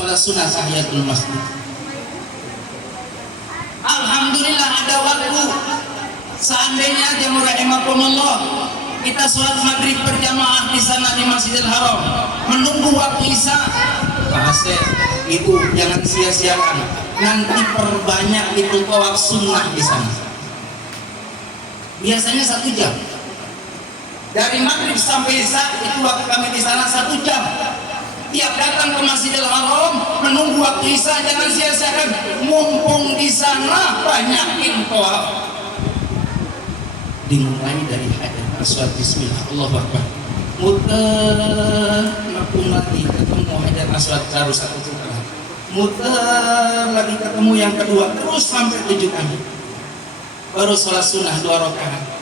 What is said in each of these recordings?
sholat sunnah tahiyatul masjid. Alhamdulillah ada waktu. Seandainya jamaah rahimakumullah kita sholat maghrib berjamaah di sana di Masjidil Haram, menunggu waktu isya, bahasa itu jangan sia-siakan. Nanti perbanyak itu tawaf sunnah di sana. Biasanya 1 jam. Dari maghrib sampai isya itu waktu kami di sana 1 jam. Tiap datang ke Masjidil Haram menunggu waktu isya, jangan sia-siakan. Mumpung di sana banyakin tawaf. Dimulai dari hajar aswad, bismillah, Allahu akbar, muter ngapung lagi ketemu hajar aswad baru 1 putaran, muter lagi ketemu yang kedua, terus sampai 7 kali, baru sholat sunnah 2 rakaat.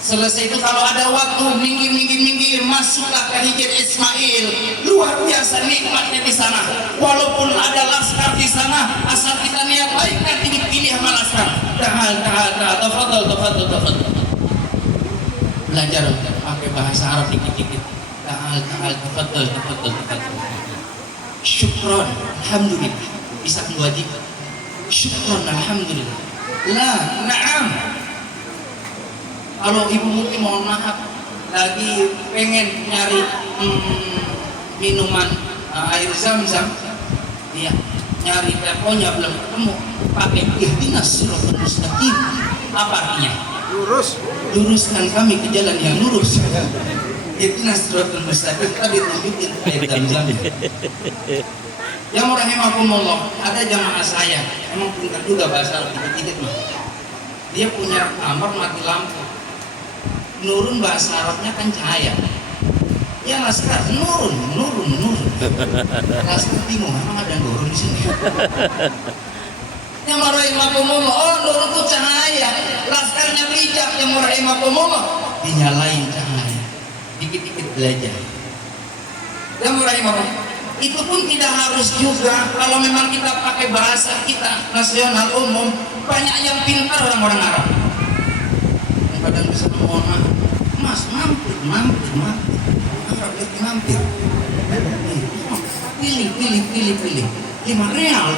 Selesai itu kalau ada waktu minggir masuklah ke Hijr Ismail. Luar biasa nikmatnya di sana. Walaupun ada laskar di sana, asal kita niat baik nanti dipilih sama laskar. Tafadhal. Belajar pakai bahasa Arab dikit-dikit. Tafadhal. Syukron, alhamdulillah. Bisa wajib. Syukron, alhamdulillah. Na'am. Kalau ibu mungkin mohon maaf lagi pengen nyari minuman air zam-zam, iya, nyari teleponnya belum ketemu, pakai ihdinas siratal mustaqim. Apa artinya? Luruskan kami ke jalan yang lurus. Ihdinas siratal mustaqim, tadi tunjukin air zam-zam. Yang rahimakumullah, ada jamaah saya emang pintar juga bahasa dikit-dikit mah. Dia punya kamar mati lampu. Nurun bahasa Arabnya kan cahaya. Ya laskar nurun. Laskar bingung, emang ada nurun di sini. Yang rahimakumullah, oh nurun itu cahaya. Laskarnya bijak, yang rahimakumullah, dinyalain cahaya. Dikit-dikit belajar. Yang rahimakumullah, itu pun tidak harus juga. Kalau memang kita pakai bahasa kita nasional umum, banyak yang pintar orang-orang Arab. Kadang bisa mohon maaf, mas mampir, pilih, 5 real,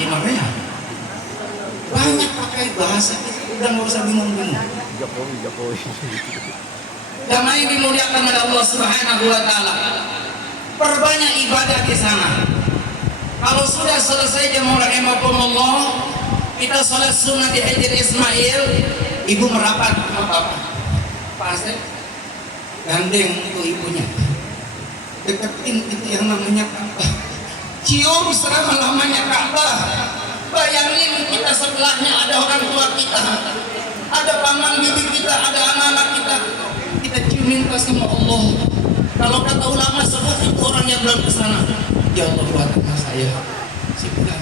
banyak pakai bahasa kita, udah nggak usah bingung-bingung. Jokowi. Jamaah yang dimuliakan oleh Allah Subhanahu Wa Taala, perbanyak ibadah di sana. Kalau sudah selesai jamaah rahimakumullah, kita sholat sunnah di Hijr Ismail, ibu merapat sama bapak. Pasti gandeng untuk ibunya, deketin itu yang namanya Ka'bah, cium selama-lamanya Ka'bah. Bayangin kita sebelahnya ada orang tua kita, ada paman bibi kita, ada anak-anak kita cium minta sama Allah. Kalau kata ulama sebut itu orang yang belum kesana, ya Allah buatkan saya sebulan.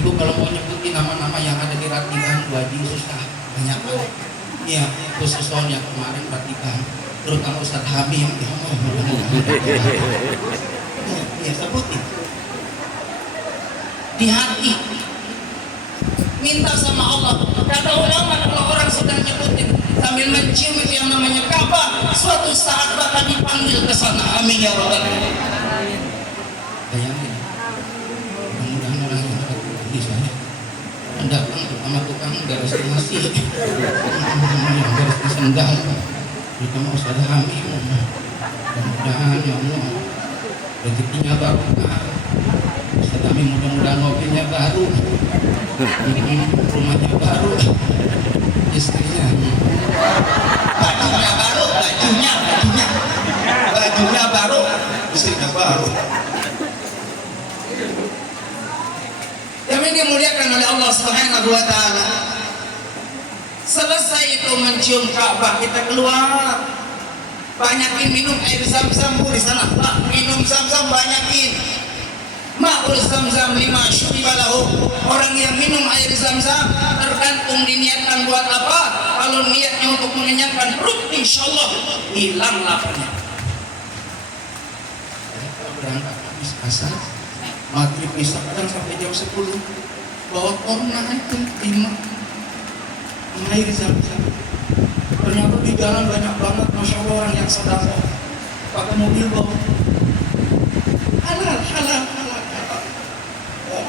Ibu kalau mau nyebutin nama-nama yang ada di ratiban wajib susah banyak banget. Iya, khusus soalnya kemarin ratiban, terutama Ustadz Habib yang ya sebutin di hati, minta sama Allah. Kata ulama kalau orang sedang nyebutin sambil mencium itu yang namanya Ka'bah, suatu saat bakal dipanggil ke sana. Amin ya rabbal alamin. Bayangin, mudah-mudahan orang yang ada di sana datang sama tukang garis nasi, garis sendal, terutama Ustadz Hamid. Mudah-mudahan ya Allah rezekinya baru, Ustadz Hamid mudah-mudahan mobilnya baru, rumahnya baru, istrinya bajunya baru, istrinya baru. Yang dimuliakan oleh Allah Subhanahu Wa Taala. Selesai itu mencium Ka'bah, kita keluar, banyakin minum air zam-zam di sana. Minum zam-zam banyakin. Ma'ul zam-zam 5 syuribalahu. Orang yang minum air zam-zam tergantung diniatkan buat apa. Kalau niatnya untuk mengenyangkan perut, insyaallah hilang laparnya. Berangkat habis asar, maghrib isya kadang sampai jam 10, bawa korna itu 5 air zam-zam. Ternyata di jalan banyak banget masya Allah orang yang sedekah pakai mobil bawa halal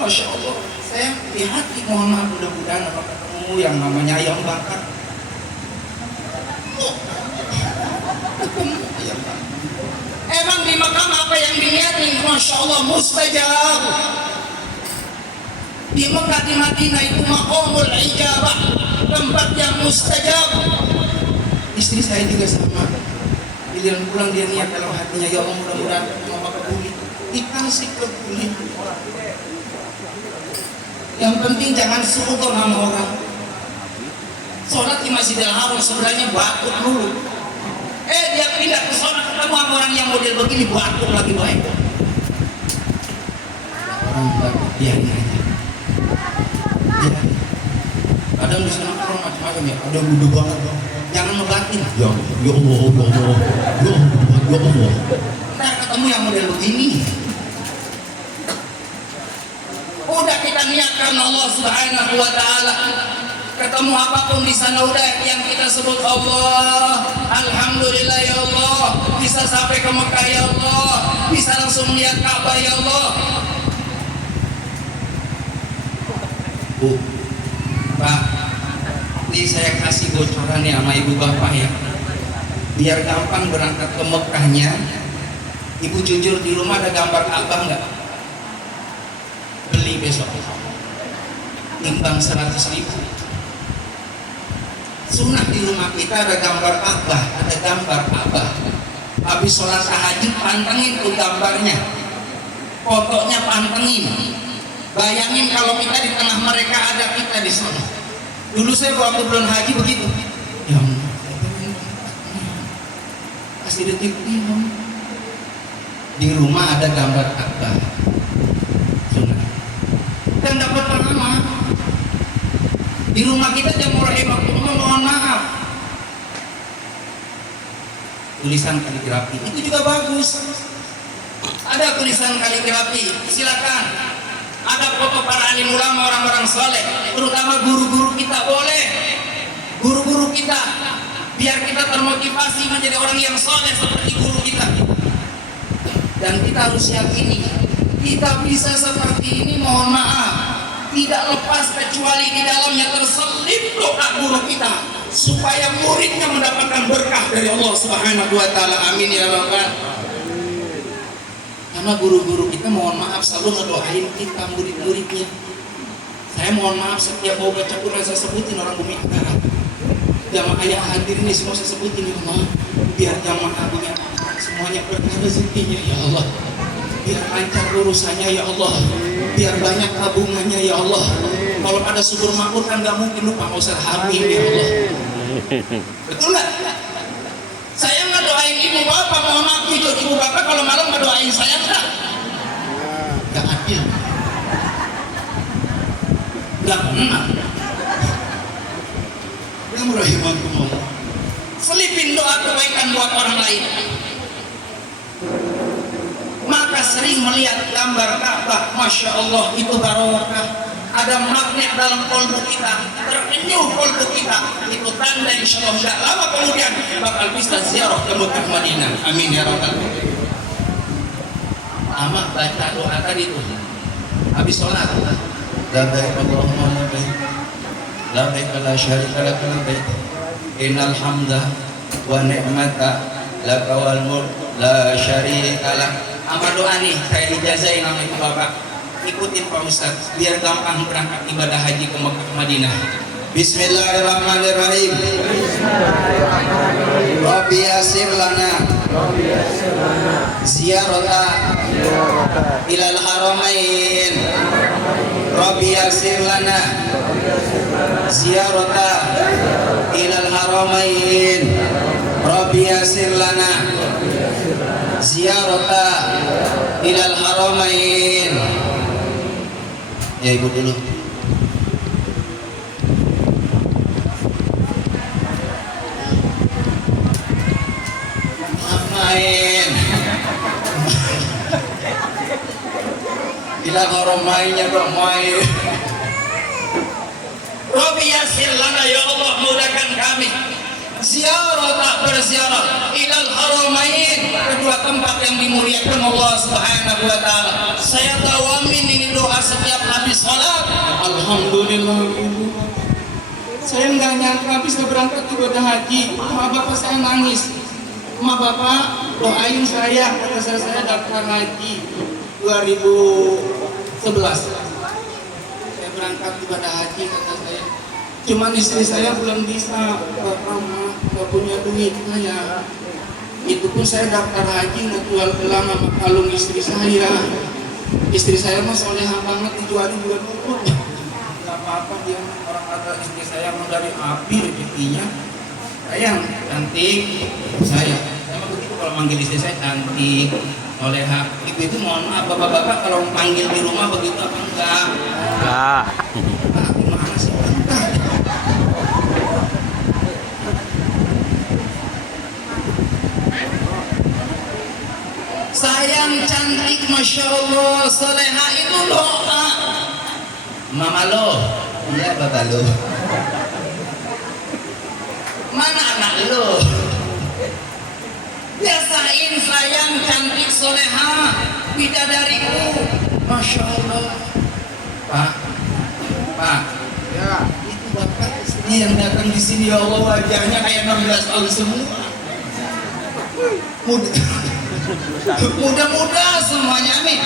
Masya Allah, saya di hati mohon maaf, mudah-mudahan apa ketemu yang namanya ayam bakar. Ketemu ayam bakar. Emang di makam apa yang diniatin? Masya Allah mustajab. Di Mekah, di Madinah itu maqamul ijabah, tempat yang mustajab. Istri saya juga sama. Giliran pulang dia niat dalam hatinya, ya Allah mudah-mudahan mama kebuli. Dikasih kebuli. Yang penting jangan suruh sama orang. Sholat di Masjidil Haram sebenarnya batuk dulu. Dia pindah ke sana ketemu sama orang yang model begini, batuk lagi baik. Orang batuk biarin aja. Kadang di sana orang macam-macam ya, ada muda banget bang. Jangan ngebatin. Ya Allah, ya Allah, ya Allah. Ntar ketemu yang model begini. Udah kita niatkan Allah Subhanahu wa Ta'ala. Ketemu apapun di sana udah yang kita sebut Allah. Alhamdulillah ya Allah. Bisa sampai ke Mekah ya Allah. Bisa langsung lihat Ka'bah ya Allah. Bu, Pak, ini saya kasih bocoran ya sama ibu bapak ya. Biar gampang berangkat ke Mekahnya. Ibu jujur, di rumah ada gambar Ka'bah nggak? Beli besok. Timbang 100.000. Sunnah di rumah kita ada gambar Ka'bah, ada gambar Ka'bah. Habis sholat tahajud pantengin tuh gambarnya, fotonya pantengin. Bayangin kalau kita di tengah mereka, ada kita di sana. Dulu saya waktu bulan haji begitu. Ya Allah, kasih detik ini. Di rumah ada gambar Ka'bah. Sunnah. Dan dapat pahala. Di rumah kita jam rahimahullah, mohon maaf. Tulisan kaligrafi itu juga bagus. Ada tulisan kaligrafi, silakan. Ada foto para alim ulama, orang-orang soleh, terutama guru-guru kita, boleh. Guru-guru kita, biar kita termotivasi menjadi orang yang soleh seperti guru kita. Dan kita harus yakini, kita bisa seperti ini, mohon maaf, tidak lepas kecuali di dalamnya terselip doa guru kita supaya muridnya mendapatkan berkah dari Allah Subhanahu wa Ta'ala. Amin ya rabbal. Karena guru-guru kita mohon maaf selalu ngedoain kita, murid-muridnya. Saya mohon maaf setiap mau baca Quran saya sebutin orang Bumi Utara. Jamaah yang hadir ini semua saya sebutin ya Allah. Biar jamaah punya semuanya berkah rezekinya ya Allah. Biar lancar urusannya ya Allah. Biar banyak tabungannya ya Allah. Kalau pada subur makmur kan nggak mungkin lupa Ustaz Habib ya Allah. Betul nggak? Saya ngedoain ibu bapak, mohon maaf jujur, ibu bapak kalau malam ngedoain saya nggak adil, nggak benar. Yang rahimahumullah, selipin doa kebaikan buat orang lain. Maka sering melihat gambar Ka'bah, masya Allah itu barokah. Ada magnet dalam kolbu kita, terenyuh kolbu kita. Itu tanda insya Allah tidak lama kemudian bakal bisa ziarah ke Mekah Madinah. Amin ya rabbal alamin. Amak baca doa tadi itu habis sholat. Labbaik Allahumma labbaik, labbaik la syarika lak labbaik, innal hamda wa ni'mata laka wal mulk la syarika lak. Apa doa nih saya ijazahin sama ibu bapak. Ikutin Pak Ustaz biar gampang berangkat ibadah haji ke Mekah Madinah. Bismillahirrahmanirrahim. Rabbi yasir lana ziyarata ilal haramain. Rabbi yasir lana ziyarata ilal haramain. Rabbi yasir lana ziyarata ilal haramain. Ya ibu dulu. Main. Bila orang mainnya dong main. Rabbi yasir lana ya Allah, mudahkan kami ziarah berziarah ilal haramain, kedua tempat yang dimuliakan Allah Subhanahu wa Ta'ala. Saya tahu amin ini doa setiap hari Alhamdulillah ibu. Saya nggak nyangka bisa berangkat ibadah haji. Emak bapak saya nangis. Emak bapak doain saya, kata saya daftar haji 2011. Saya berangkat ibadah haji, kata saya. Cuman istri saya belum bisa, bapak nggak punya duit saya. Itu pun saya daftar haji nggak jual gelang sama kalung istri saya. Istri saya mah solehah banget, dijualin juga dulu. Gak apa-apa, dia orang kata istri saya mau dari api rezekinya. Sayang, cantik, saya emang begitu kalau manggil istri saya cantik, solehah. Ibu itu mohon maaf, bapak-bapak kalau panggil di rumah begitu apa enggak? Enggak. Ah, gimana sih? Enggak. Sayang, cantik, masya Allah, soleha itu doa. Mama lo, iya bapak lo. Mana anak lo? Biasain sayang, cantik, soleha, bidadariku, masya Allah. Pak, ya itu bapak istri yang datang di sini, ya Allah, wajahnya kayak 16 tahun semua. Muda-muda semuanya nih.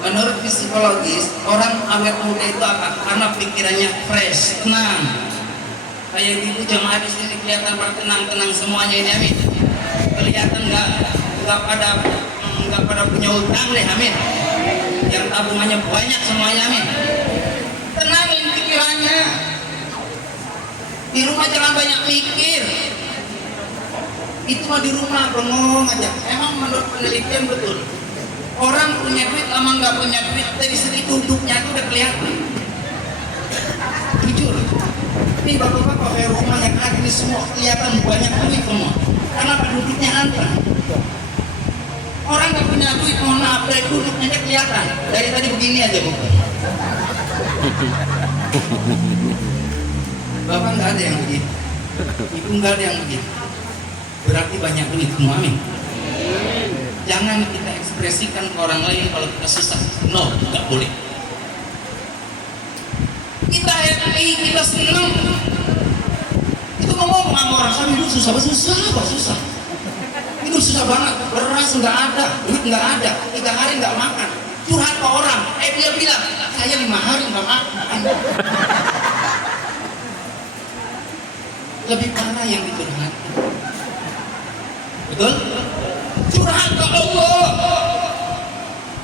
Menurut psikologis, orang awet muda itu apa? Karena pikirannya fresh, tenang. Kayak gitu jemaah di sini kelihatan tenang-tenang semuanya ini, amin. Kelihatan nggak pada punya utang deh, amin. Yang tabungannya banyak semuanya, amin. Tenangin pikirannya. Di rumah jangan banyak mikir. Itu mah di rumah bengong aja. Emang menurut penelitian betul, orang punya duit sama nggak punya duit dari segi duduknya itu udah kelihatan. Jujur, ini bapak-bapak pakai rumah yang ada ini semua kelihatan banyak duit semua. Karena duduknya antara. Orang nggak punya duit, mohon maaf, dari duduknya aja kelihatan. Dari tadi begini aja bukan. Bapak nggak ada yang begitu, ibu nggak ada yang begitu. Berarti banyak duit semua, amin. Jangan kita ekspresikan ke orang lain kalau kita susah. No, nggak boleh. Kita happy, kita senang. Itu ngomong sama orang, saya hidup susah. Hidup susah banget, beras nggak ada, duit nggak ada, 3 hari nggak makan. Curhat ke orang, dia bilang, saya 5 hari nggak makan. Lebih parah yang dicurhat. Betul? Curhat ke Allah.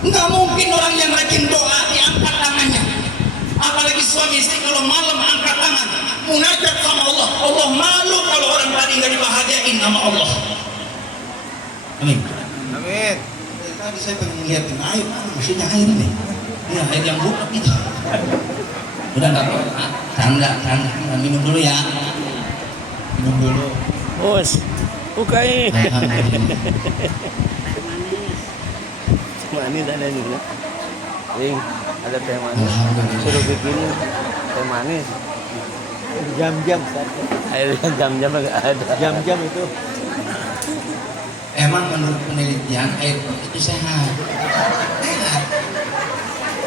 Nggak mungkin orang yang rajin doa diangkat tangannya. Apalagi suami istri kalau malam angkat tangan munajat sama Allah. Allah malu kalau orang tadi nggak dibahagiain sama Allah. Amin. Amin. Tadi saya pengen lihatin air, maksudnya air nih. Ini air yang buka gitu. Udah nggak apa-apa. Canda. Minum dulu ya. Minum dulu. Bos, bukain. Manis ada juga. Ring, ada teh manis. Suruh bikinin teh manis. Jam-jam. Air jam-jam nggak ada. Jam-jam itu. Emang menurut penelitian air putih itu sehat.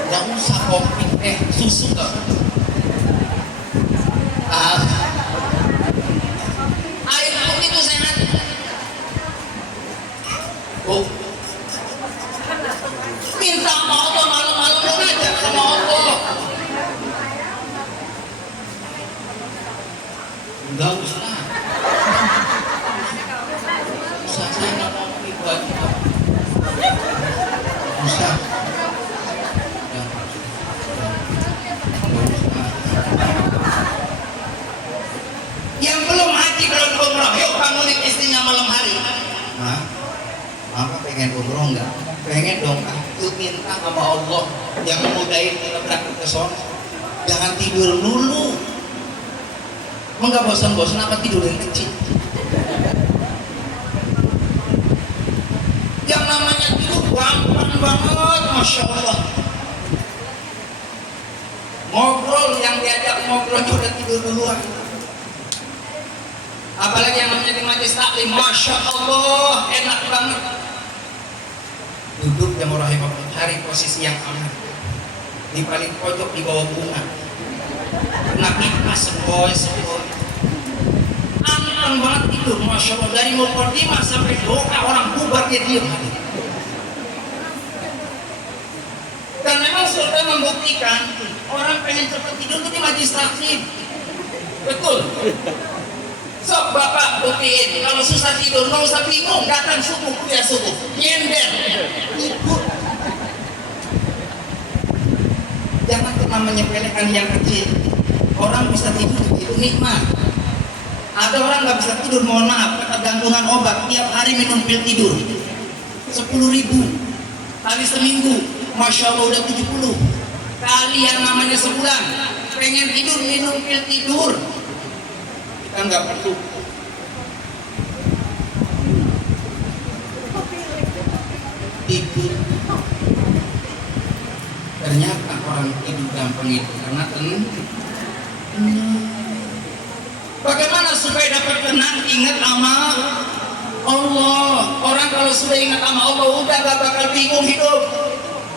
Gak usah kopi, susu kok. Air putih itu sehat. Oh, minta sama Allah malam-malam aja sama Allah. Enggak usah. Saya nggak mau pribadi kok. Usah. Yang belum haji belum umroh, yuk bangunin istrinya malam hari. Hah? Mama pengen umroh nggak? Pengen dong. Yuk minta sama Allah yang memudahin kita berangkat ke sana. Jangan tidur dulu. Emang nggak bosan-bosan apa tidur dari kecil? Yang namanya tidur gampang banget, masya Allah. Ngobrol yang diajak ngobrol udah tidur duluan. Apalagi yang namanya di majelis taklim, masya Allah, enak banget. Duduk yang rahimahullah, cari posisi yang aman. di paling pojok di bawah bunga. Kena kipas sepoi. Anteng banget tidur, masya Allah, dari mukadimah sampai doa orang bubar dia diam. Dan memang surga membuktikan orang pengen cepat tidur itu di majlis taklim. Betul. Sok bapak buktiin, kalau susah tidur nggak usah bingung, datang subuh kuliah subuh, nyender, tidur. Jangan pernah menyepelekan yang kecil. Orang bisa tidur itu nikmat. Ada orang nggak bisa tidur, mohon maaf, ketergantungan obat, tiap hari minum pil tidur 10.000 kali seminggu, masya Allah udah 70 kali yang namanya sebulan. Pengen tidur minum pil tidur, kita nggak perlu. Tidur, ternyata orang tidur gampang itu karena tenang. Bagaimana supaya dapat tenang? Ingat sama Allah. Orang kalau sudah ingat sama Allah udah gak bakal bingung hidup.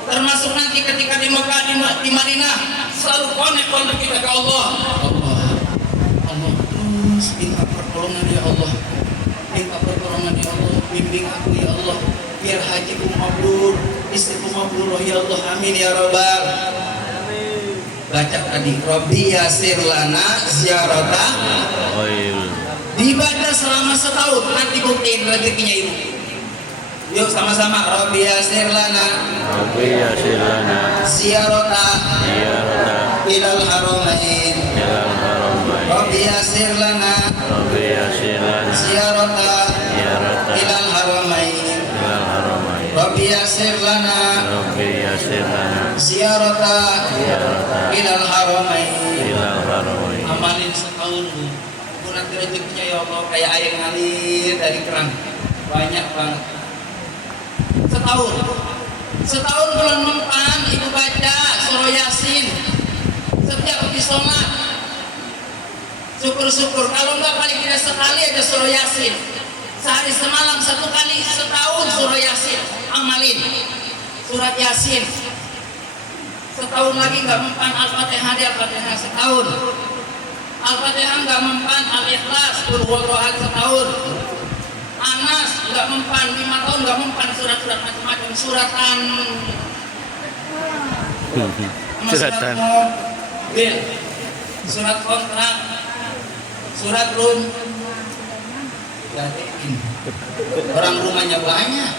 Termasuk nanti ketika di Mekah, di Madinah, selalu connect kita ke Allah. Allah terus minta pertolongan ya Allah, minta pertolongan ya Allah, bimbing aku ya Allah, biar hajiku mabrur, istriku mabrur ya Allah, amin ya Rabbal. Baca tadi Rabbi yasir lana ziyarata, dibaca selama setahun, nanti buktiin rezekinya itu. Yuk sama-sama, Rabbi yasir lana ziyarata ilal haramain, Rabbi yasir lana ziyarata ilal haramain, Rabbi yasir lana ziyarata ilal haramain. Amalin setahun Bu, nanti rezekinya ya Allah kayak air ngalir dari keran, banyak banget. Setahun bulan mempan ibu baca surah Yasin setiap habis sholat. Syukur-syukur kalau enggak paling tidak sekali aja surah Yasin, sehari semalam 1 kali, setahun surah Yasin. Amalin surat Yasin. Setahun lagi nggak mempan Al-Fatihah, di Al-Fatihah setahun. Al-Fatihah nggak mempan Al-Ikhlas, Qul huwallahu ahad setahun. Anas nggak mempan 5 tahun, nggak mempan surat-surat macam-macam, suratan mobil, surat kontrak, surat rum. Orang rumahnya banyak.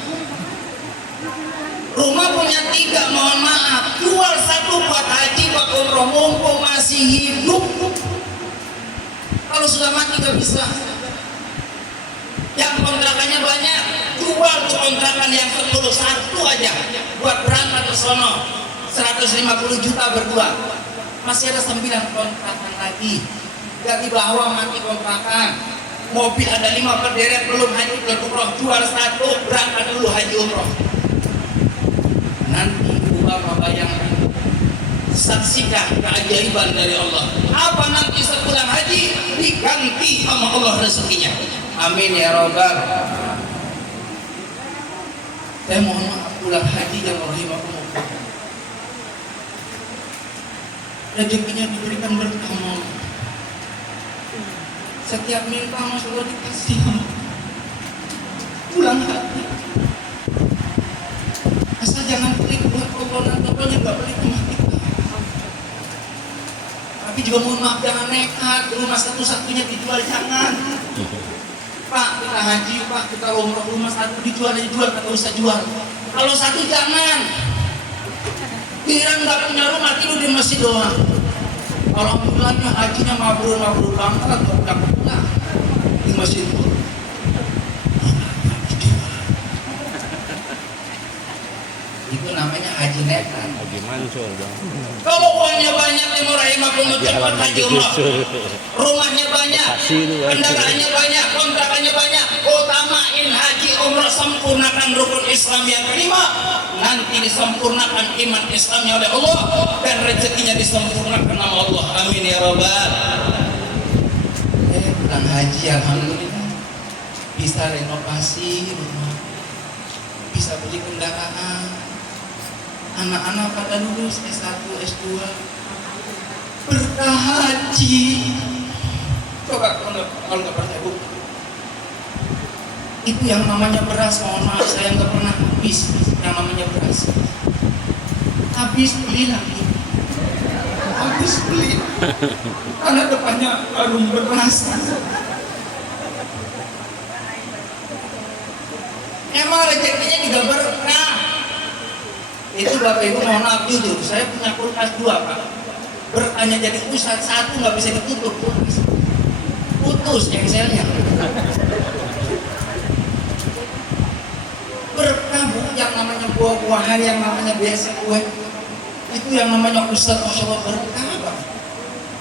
Rumah punya 3, mohon maaf, jual 1 buat haji, buat umroh, mumpung masih hidup. Kalau sudah mati gak bisa. Yang kontrakannya banyak, jual tuh kontrakan yang 10, 1 aja buat berangkat ke sono, 150 juta berdua. Masih ada 9 kontrakan lagi, gak dibawa, mati kontrakan. Mobil ada 5 berderet, belum haji belum umroh, jual 1, berangkat dulu haji umroh. Nanti Bapak bayangkan, saksikan keajaiban dari Allah. Apa nanti sepulang haji diganti sama Allah rezekinya. Amin ya Rabbal. Saya mohon maaf, pulang haji yang rahimakumullah, rezekinya diberikan berkah. Setiap minta Masya Allah dikasih. Pulang haji asal jangan pelit buat Allah, dan pokoknya nggak pelit sama kita. Tapi juga mohon maaf, jangan nekat, rumah satu-satunya dijual, jangan. Pak, kita haji, Pak, kita umroh, rumah satu dijual, kata usah jual. Kalau 1 jangan. Kira nggak punya rumah, tidur di masjid doang. Alhamdulillahnya hajinya mabrur banget, nggak pulang di masjid itu. Itu namanya haji nekat. Haji mansur dong. Kalau uangnya banyak, rahimahkumullah, cepat haji umrah. Rumahnya banyak, kendaraannya banyak, kontrakannya banyak. Utamain haji umrah, sempurnakan rukun Islam yang kelima. Nanti disempurnakan iman Islamnya oleh Allah, dan rezekinya disempurnakan nama Allah. Amin ya Rabbal. Pulang haji alhamdulillah bisa renovasi rumah, bisa beli kendaraan, Anak-anak pada lulus S1, S2, berkah haji. Coba kalau nggak percaya Bu, itu yang namanya beras. Mohon maaf, saya nggak pernah habis yang namanya beras. Habis beli lagi, habis beli. Karena depannya karung beras. Emang rezekinya juga berkah. Itu Bapak Ibu mohon maaf jujur, saya punya kulkas 2 Pak. Berkahnya jadi ustaz, 1 nggak bisa ditutup, putus engselnya. Berkah Bu, yang namanya buah-buahan, yang namanya biasa kue, itu yang namanya ustaz, masya Allah berkah Pak.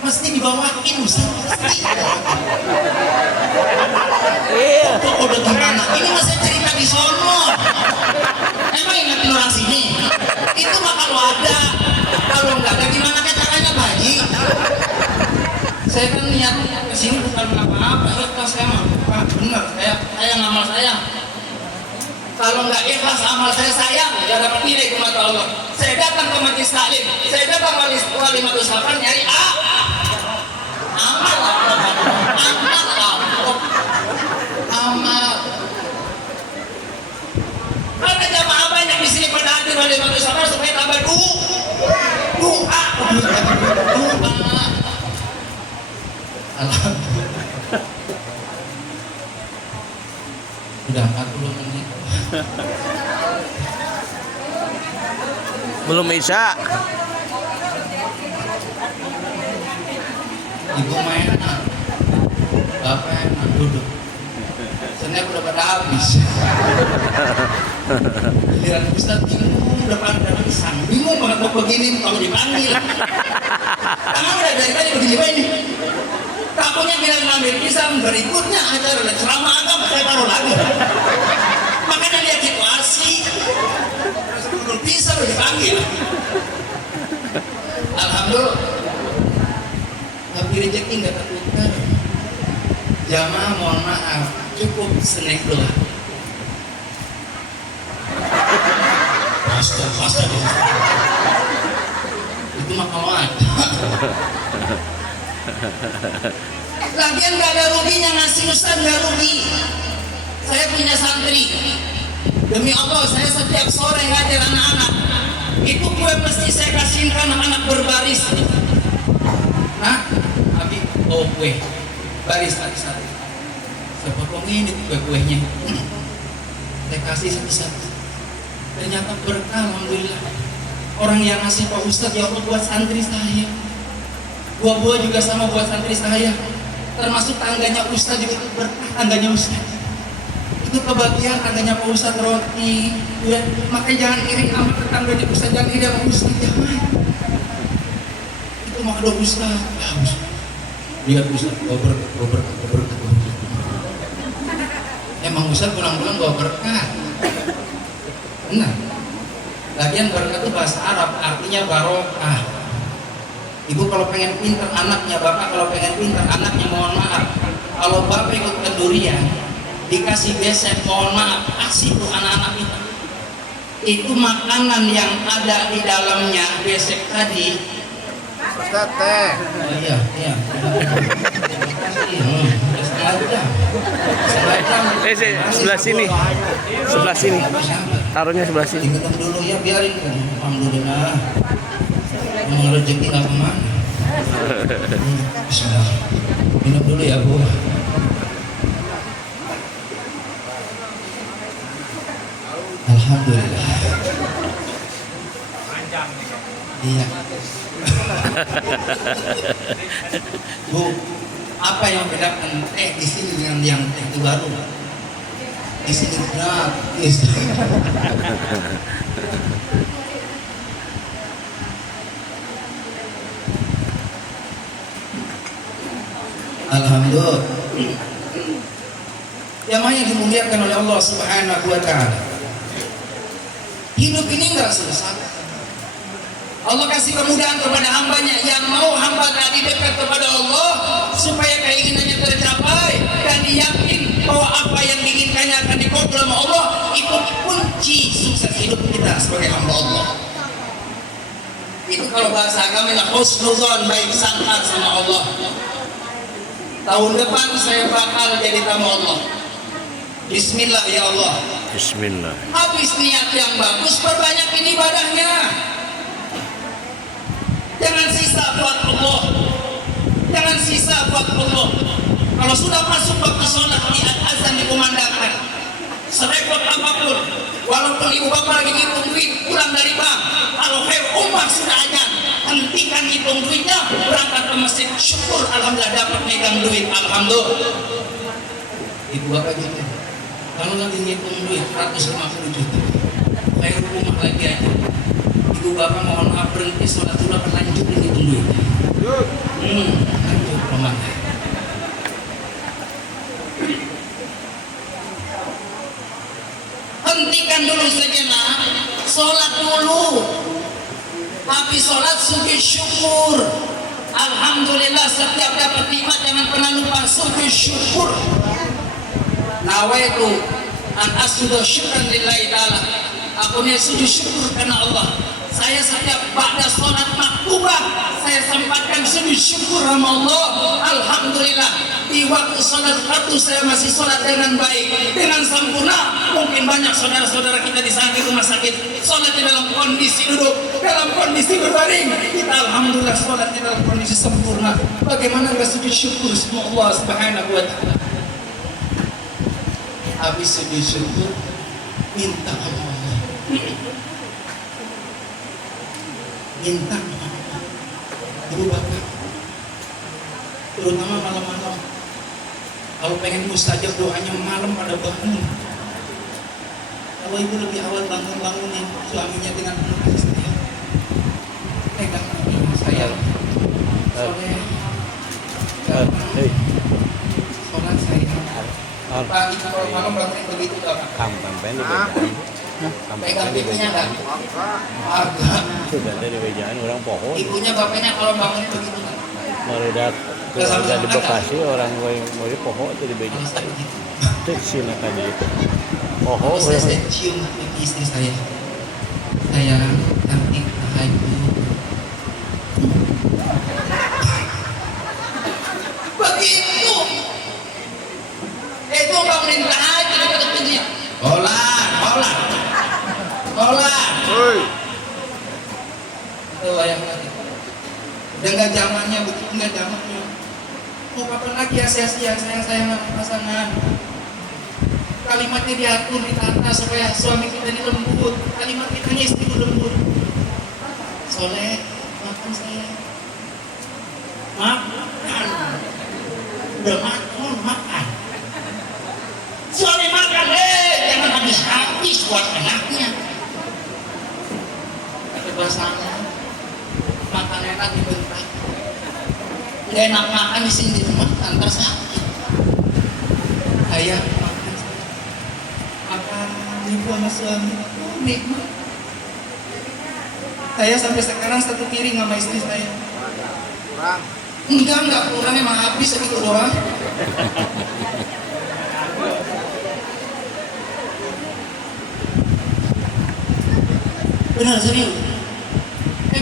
Mesti dibawain ustaz. Iya. Udah gimana? Ini masih cerita di sono. Emang ingetin orang sini? Itu mah kalau ada. Kalau enggak ada gimana caranya Pak Haji? Saya kan niat kesini bukan apa-apa. Ikhlas saya mah Pak, benar. Saya ngamal saya. Kalau enggak ikhlas amal saya sayang, ya dapat nilai ke mata Allah. Saya datang ke majelis taklim, saya datang ke walimatus safar nyari amal. Karena jamaah banyak di sini pada hadir walimatus safar supaya tambah doa. Alhamdulillah. Udah 40 menit. Belum Isya. Ibu main, bapak enak duduk. Sebenarnya udah pada habis. Giliran Ustaz bingung, udah pada pisang. Bingung banget mau begini kalau dipanggil. Karena udah dari tadi begini. Takutnya bilang ngambil pisang, berikutnya acara ceramah agama saya taruh lagi. Makanya lihat situasi. Terus pisang udah dipanggil. Alhamdulillah. Tapi rezeki nggak tertukar. Jamaah mohon maaf, cukup snack doang. Pasta. Itu mah kalau ada. Lagian nggak ada ruginya ngasih ustaz, nggak rugi. Saya punya santri. Demi Allah, saya setiap sore ngajar anak-anak. Itu kue mesti saya kasihin anak-anak berbaris. Hah? Abi, oh kue baris satu-satu. Saya potong ini kue-kuenya. Saya kasih satu-satu. Ternyata berkah, alhamdulillah. Orang yang ngasih Pak Ustadz, ya Allah buat santri saya. Buah-buah juga sama buat santri saya. Termasuk tangganya Ustadz juga itu berkah, tangganya Ustadz. Itu kebahagiaan tangganya Pak Ustadz roti. Ya, makanya jangan iri sama tetangganya Ustadz, jangan iri sama Ustadz, jangan. Itu mah ada Ustadz. Ah, Ustadz. Lihat Ustadz, bawa berkah. Emang Ustadz pulang-pulang bawa berkah. Benar. Lagian berkah itu bahasa Arab, artinya barokah. Ibu kalau pengen pinter anaknya, bapak kalau pengen pinter anaknya, mohon maaf. Kalau bapak ikut kendurian, dikasih besek, mohon maaf, kasih tuh anak-anak itu. Itu makanan yang ada di dalamnya besek tadi. Ustaz teh. Oh iya. Sebelah sini. Sebelah sini. Taruhnya sebelah sini. Minum dulu ya, biarin. Alhamdulillah. Memang rezeki nggak kemana. Bismillah. Minum dulu ya Bu. Alhamdulillah. Iya. Bu, apa yang bedakan teh di sini dengan yang teh itu baru? Di sini gratis. Alhamdulillah. Yang dimuliakan oleh Allah Subhanahu wa Ta'ala. Hidup ini enggak susah. Allah kasih kemudahan kepada hambanya yang mau hamba tadi dekat kepada Allah supaya keinginannya tercapai dan yakin bahwa apa yang diinginkannya akan dikabul oleh Allah. Itu kunci sukses hidup kita sebagai hamba Allah. Itu kalau bahasa agama husnudzon, baik sangka sama Allah. Tahun depan saya bakal jadi tamu Allah. Bismillah ya Allah. Bismillah. Habis niat yang bagus, perbanyakin ibadahnya. Jangan sisa buat Allah. Jangan sisa buat Allah. Kalau sudah masuk waktu sholat, di azan dikumandangkan. Serepot apapun, walaupun ibu bapak lagi hitung duit kurang dari bank, kalau umar sudah aja, hentikan hitung duitnya, berangkat ke masjid, syukur alhamdulillah dapat megang duit, alhamdulillah. Ibu bapak gitu, kalau lagi ngitung duit 150 juta, kayak rumah lagi aja. Ibu bapak mohon maaf berhenti sholat dulu, akan lanjutin hitung duit. Lanjut rumah. Hentikan dulu sejenak, sholat dulu. Habis sholat sujud syukur. Alhamdulillah setiap dapat nikmat jangan pernah lupa sujud syukur. Nawaitu an asjuda syukran lillahi ta'ala. Aku nih sujud syukur karena Allah. Saya setiap ba'da sholat maktubah, saya sempatkan sujud syukur sama Allah. Alhamdulillah di waktu sholat fardu saya masih sholat dengan baik, dengan sempurna. Mungkin banyak saudara-saudara kita di sana di rumah sakit sholatnya dalam kondisi duduk, dalam kondisi berbaring. Kita alhamdulillah sholatnya dalam kondisi sempurna. Bagaimana nggak sujud syukur sama Allah Subhanahu wa ta'ala? Habis sujud syukur, minta sama Allah. Minta sama Allah. Ibu bapak, terutama malam-malam, kalau pengen mustajab doanya malam pada bangun. Kalau ibu lebih awal bangun-bangunin suaminya dengan penuh kasih sayang, pegang kaki saya, sholat saya. Pak, itu kalau malam bangunin begitu bapak. Kampen di bejaan. Pegang pipinya enggak? Agak. Sudah dari bejaan orang pohon. Ibunya bapaknya kalau bangunin begitu kan? Merudak keluarga di Bekasi orang mau di pohon itu di bejaan. Kalau begitu. Itu sini tadi itu. Pohon. Terus saya cium pipi istri saya. Saya cantik, bahagia. Begitu. Itu bangunin tahajud dekat pintunya. Sholat. Bayangkan. Udah nggak zamannya, begitu nggak zamannya. Mau kapan lagi ya sia-sia sayang pasangan. Kalimatnya diatur, ditata supaya suami kita ini lembut. Kalimat kita ini istri lembut. Soleh, makan saya. Makan. Udah makan. Suami makan, jangan habis-habis buat anaknya. Ada bahasanya, makan enak dibentak. Nggak enak makan disindir makan, tersakit. Ayah makan ibu sama suami, nikmat. Saya sampai sekarang satu piring sama istri saya. Kurang. Enggak kurang, emang habis segitu doang. Benar serius.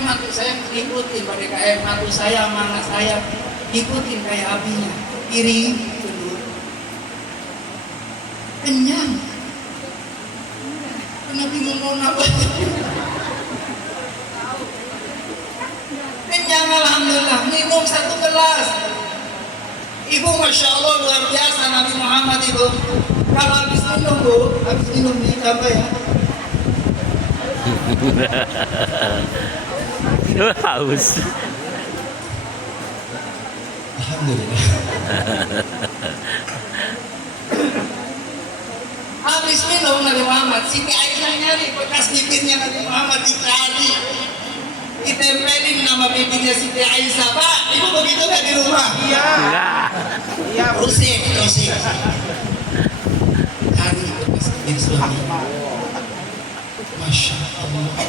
Mantu saya ikutin pada kayak mantu saya, sama anak saya ikutin kayak abinya. Piring dulu. Kenyang. Karena bingung mau apa. Kenyang alhamdulillah. Minum 1 gelas. Ibu masya Allah luar biasa Nabi Muhammad itu. Kalau habis minum bu, habis minum nih apa ya? Haus. Alhamdulillah. Habis minum Nabi Muhammad, Siti Aisyah nyari bekas bibirnya Nabi Muhammad dicari, ditempelin nama bibirnya Siti Aisyah. Pak, ibu begitu nggak di rumah? Iya. Iya. Rusik. Cari bekas bibir suami. Masya Allah.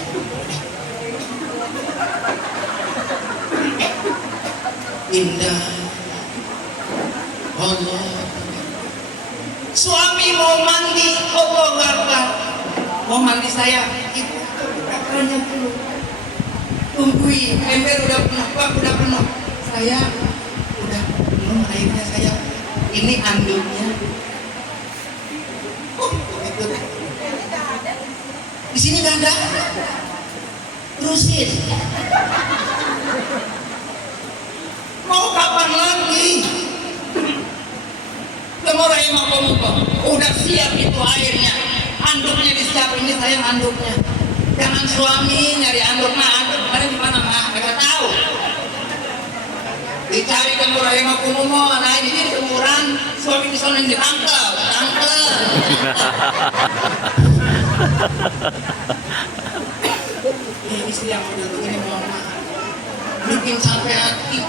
Indah Allah. Suami mau mandi, Allah Akbar. Mau mandi saya, ibu kerannya dulu. Tungguin, ember udah penuh, bak udah penuh. Saya udah penuh airnya saya. Ini anduknya. Oh, begitu. Di sini nggak ada. Terusin. Mau kapan lagi? Kemurai mau udah siap itu airnya. Anduknya disiapin, ini sayang anduknya. Jangan suami nyari anduk anduk kemarin di mana mah? Nggak tahu. Dicari kemurai mau nah ini di kemuran suami di sana ditangkap. Ini istri yang udah begini mohon maaf. Bikin sampai hati.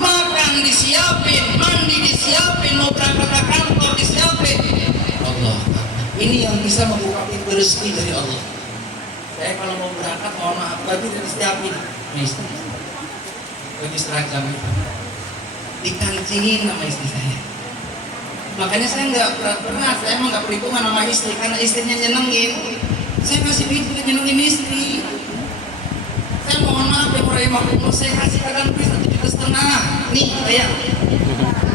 Makan disiapin, mandi disiapin, mau berangkat ke kantor disiapin. Allah, ini yang bisa membuka pintu rezeki dari Allah. Saya kalau mau berangkat, mohon maaf, baju udah disiapin. Baju seragam itu dikancingin sama istri saya. Makanya saya nggak pernah, saya emang nggak perhitungan sama istri karena istrinya nyenengin. Saya kasih duit untuk nyenengin istri. Saya mohon maaf ya mau saya kasih kadang bis 1,5 juta. Nih sayang,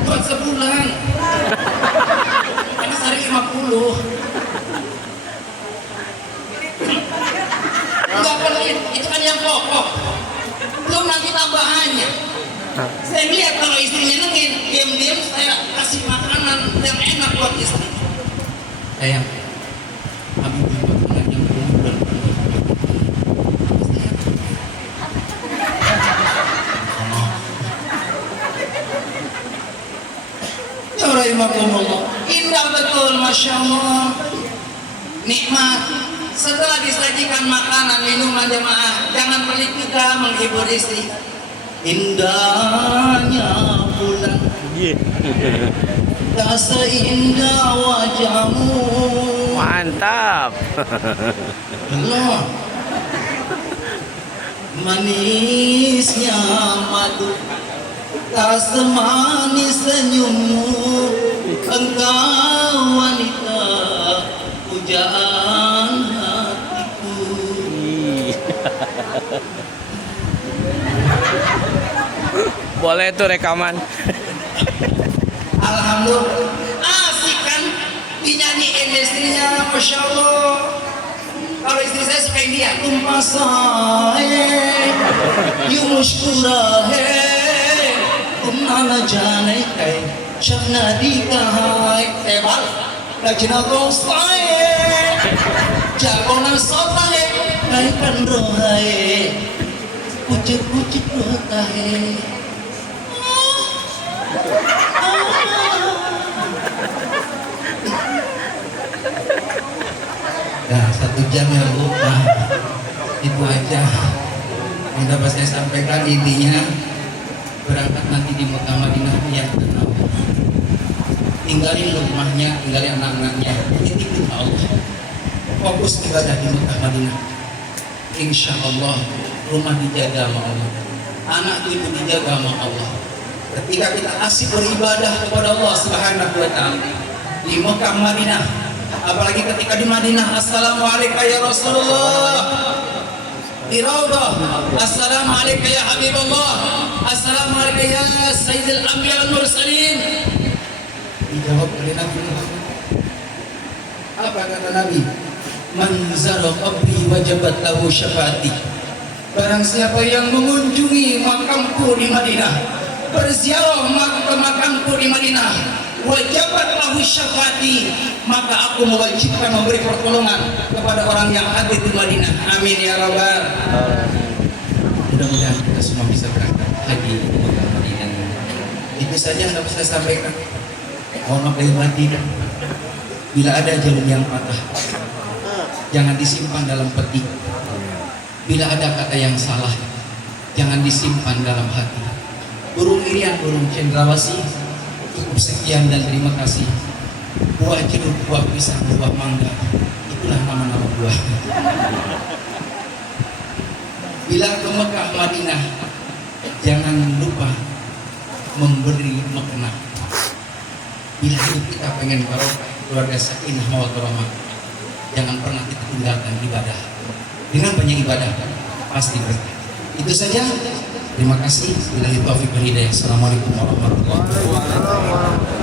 buat sebulan. Karena sehari 50. Enggak perlu itu kan yang pokok. Belum nanti tambahannya. Saya lihat kalau istri nyenengin, diam-diam saya kasih makanan yang enak buat istri. Sayang, habis beli makanan yang bulan. Indah betul, Masya Allah. Nikmat. Setelah disajikan makanan, minuman jemaah, jangan pelit juga menghibur istri. Indahnya bulan, tak seindah wajahmu. Mantap. Allah. Manisnya madu, tak semanis senyummu. Engkau wanita pujaan hatiku. Boleh tuh rekaman. Alhamdulillah, asik kan dinyanyiin istrinya, Masya Allah. Kalau istri saya suka dia, kumpasahe, yumushkurahe, kumnala janai kai, syahna dikahai, tebal, lajina gosai, jagona sotahe, kai pandrohae, kucuk-kucuk rotahe. Nah, 1 jam ya Bu. Nah, itu aja yang dapat saya sampaikan. Intinya berangkat nanti di Mekah Madinah yang tenang. Tinggalin rumahnya, tinggalin anak-anaknya. Titip sama Allah. Fokus ibadah di Mekah Madinah. Insya Allah rumah dijaga sama Allah. Anak itu dijaga sama Allah. Ketika kita asik beribadah kepada Allah Subhanahu wa Ta'ala di Mekah Madinah, apalagi ketika di Madinah, assalamualaikum ya Rasulullah, di Raudhah, assalamualaikum ya Habibullah, assalamualaikum ya Sayyidil Anbiya wal Mursalin. Dijawab oleh Nabi Muhammad. Apa kata Nabi? Man zara qabri wajabat lahu syafaati. Barang siapa yang mengunjungi makamku di Madinah, berziarah ke makamku di Madinah, wajibat lahu syafaati, maka aku mewajibkan memberi pertolongan kepada orang yang hadir di Madinah. Amin ya rabbal alamin. Mudah-mudahan kita semua bisa berangkat haji di Madinah. Itu saja yang dapat saya sampaikan. Mohon maaf dari Madinah. Bila ada jarum yang patah, jangan disimpan dalam peti. Bila ada kata yang salah, jangan disimpan dalam hati. Burung irian, burung cendrawasih. Cukup sekian dan terima kasih. Buah jeruk, buah pisang, buah mangga, itulah nama-nama buah. Bila ke Mekah Madinah, jangan lupa memberi makna. Bila hidup kita pengen barokah, keluarga sakinah mawaddah warahmah, jangan pernah kita tinggalkan ibadah. Dengan banyak ibadah pasti berkah. Itu saja. Terima kasih. Billahi taufiq wal hidayah. Assalamualaikum warahmatullahi wabarakatuh.